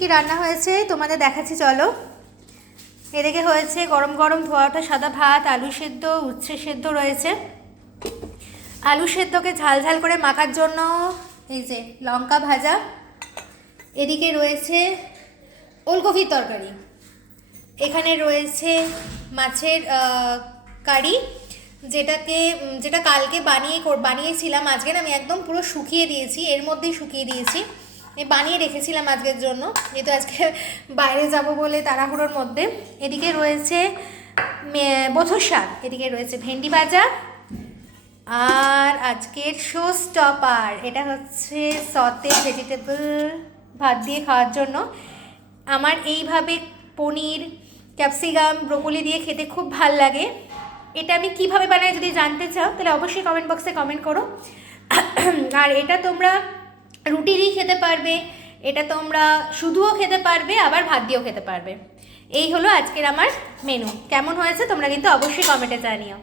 কি রান্না হয়েছে তোমাদের দেখাচ্ছি, চলো। এদিকে হয়েছে গরম গরম ধোয়া ওঠা সাদা ভাত, আলু সেদ্ধ, উচ্ছে সেদ্ধ রয়েছে। আলু সেদ্ধকে ঝাল ঝাল করে মাখার জন্য এই যে লঙ্কা ভাজা। এদিকে রয়েছে ওলকপির তরকারি। এখানে রয়েছে মাছের কারি, যেটা কালকে বানিয়েছিলাম। আজকে না আমি একদম পুরো শুকিয়ে দিয়েছি, এর মধ্যেই শুকিয়ে দিয়েছি। বানিয়ে রেখেছিলাম আজকের জন্য, যেহেতু আজকে বাইরে যাব বলে তাড়াহুড়োর মধ্যে। এদিকে রয়েছে বথুর শাক, এদিকে রয়েছে ভেন্ডি ভাজা, আর আজকের শো স্টপার এটা হচ্ছে সতেজ ভেজিটেবল ভাত দিয়ে খাওয়ার জন্য। আমার এইভাবে পনির, ক্যাপসিকাম, ব্রোকলি দিয়ে খেতে খুব ভাল লাগে। এটা আমি কিভাবে বানাই যদি জানতে চাও তাহলে অবশ্যই কমেন্ট বক্সে কমেন্ট করো। আর এটা তোমরা রুটি দিয়ে খেতে পারবে, এটা তোমরা শুধুও খেতে পারবে, আবার ভাত দিয়েও খেতে পারবে। এই হলো আজকের আমার মেনু। কেমন হয়েছে তোমরা কিন্তু অবশ্যই কমেন্টে জানিও।